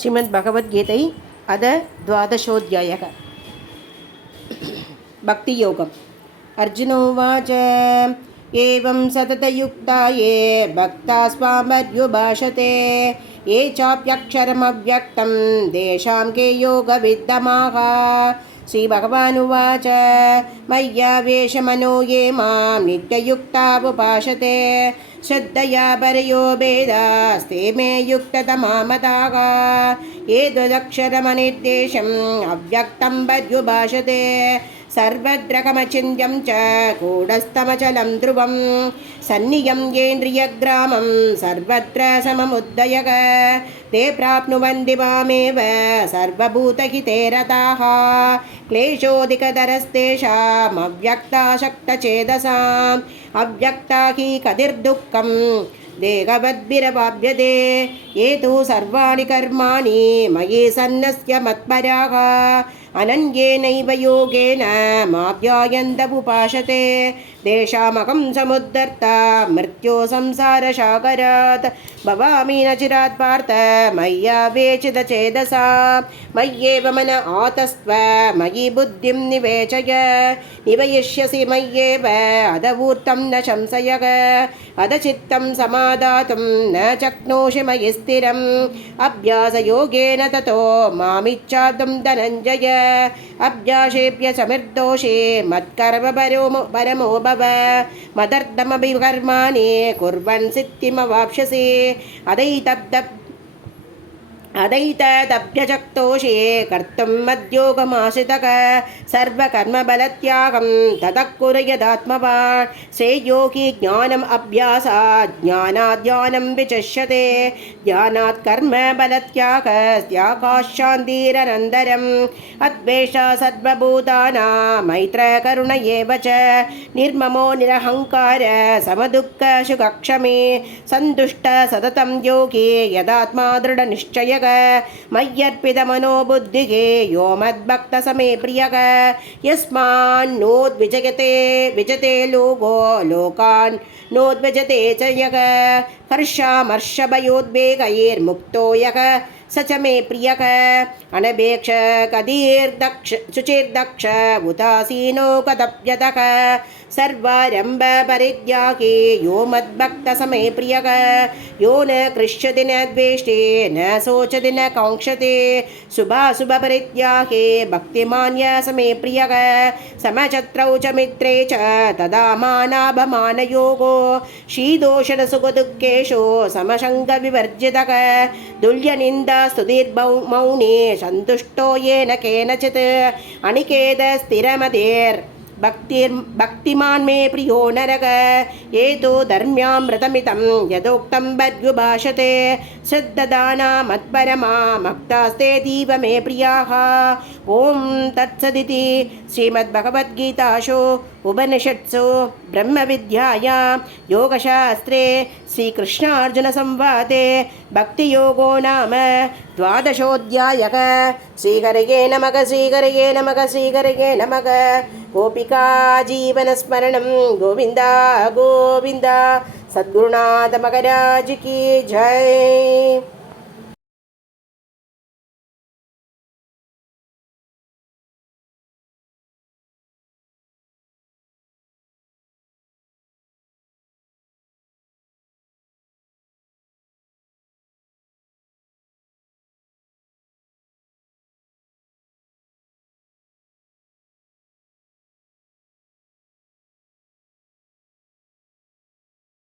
श्रीमद्भगवद्गीता अद द्वादशोऽध्यायः। भक्तियोगम्। अर्जुन उवाच एवं सततयुक्ता ये भक्ता स्वामर्युभाषते ये चाप्यक्षरमव्यक्तं तेषां के योगविद्धमाः। श्रीभगवानुवाच मय्यावेशमनो ये मां नित्ययुक्ता उपासते श्रद्धया परयो भेदास्ते मे युक्ततमा मताः। ये त्वदक्षरमनिर्देशम् अव्यक्तं पर्युभाषते सर्वद्रकमचिन्त्यं च कूटस्थमचलं ध्रुवं सन्नियं येन्द्रियग्रामं सर्वत्र सममुद्दयः ते प्राप्नुवन्ति मामेव सर्वभूतहिते रताः। क्लेशोऽधिकतरस्तेषामव्यक्ताशक्तचेतसाम् अव्यक्ता हि कतिर्दुःखं देहवद्भिरवाप्यते ये तु सर्वाणि कर्माणि मयि सन्न्यस्य मत्पराः अनन्येनैव योगेन माभ्यायन्तमुपासते तेषामहं समुद्धर्ता मृत्यो संसारसागरात् भवामि न चिरात् पार्थ मय्यावेशितचेतसा मय्येव मन आतस्त्व मयि बुद्धिं निवेशय निवयिष्यसि मय्येव अधवूर्तं न संशयः अधचित्तं समादातुं न शक्नोषि मयि स्थिरम् अभ्यासयोगेन ततो मामिच्छातुं धनञ्जय अभ्यासेभ्य समिर्दोषे मत्कर्मपरमो भव मदर्थमपि कर्माणि कुर्वन् सिद्धिमवाप्स्यसि अदैतदभ्यशक्तोषे कर्तुं मद्योगमाश्रितः सर्वकर्मबलत्यागं ततः कुरु यदात्मवान् श्रेयो हि ज्ञानम् अभ्यासात् ज्ञानात् ध्यानं विचिष्यते ध्यानात् कर्मबलत्यागात् शान्तिरनन्तरम् अद्वेषः सर्वभूतानां मैत्रकरुण एव च निर्ममो निरहङ्कार समदुःखसुखक्षमे सन्तुष्टः सततं योगी यदात्मा दृढनिश्चयः मय्यर्पितमनो बुद्धिः यो मद्भक्तसमे प्रियः यस्मान्नोद्विजते लोको लोकान् नोद्विजते च यः हर्षामर्षभयोद्वेगैर्मुक्तो यः स च मे प्रियः अनपेक्ष कदीर्दक्ष शुचिर्दक्ष उदासीनो कतप्यतः सर्वारम्भ परित्यागी यो मद्भक्तसमे प्रियः यो न कृष्यति न द्वेष्टि न शोचति न काङ्क्षते शुभाशुभपरित्यागे भक्तिमान् समे प्रियः समशत्रौ च मित्रे च तदा मानापमानयोगो शीतोषणसुखदुःखेषु समसङ्गविवर्जितः तुल्यनिन्दा स्तुतिर्मौनी सन्तुष्टो येन केनचित् अनिकेत स्थिरमतेर् भक्तिमान् मे प्रियो नरः ये तु धर्म्यामृतमितं यदोक्तं पर्युभाषते श्रद्धदाना मत्परमा मक्तास्तेतीव मे प्रियाः। ॐ तत्सदिति श्रीमद्भगवद्गीतासु उपनिषत्सु ब्रह्मविद्यायां योगशास्त्रे श्रीकृष्णार्जुनसंवादे भक्तियोगो नाम द्वादशोऽध्यायः। श्रीहरये नमः श्रीहरये नमः श्रीहरये नमः। गोपिका जीवनस्मरणं गोविन्दा गोविन्दा। सद्गुरुनाथ महाराज की जय।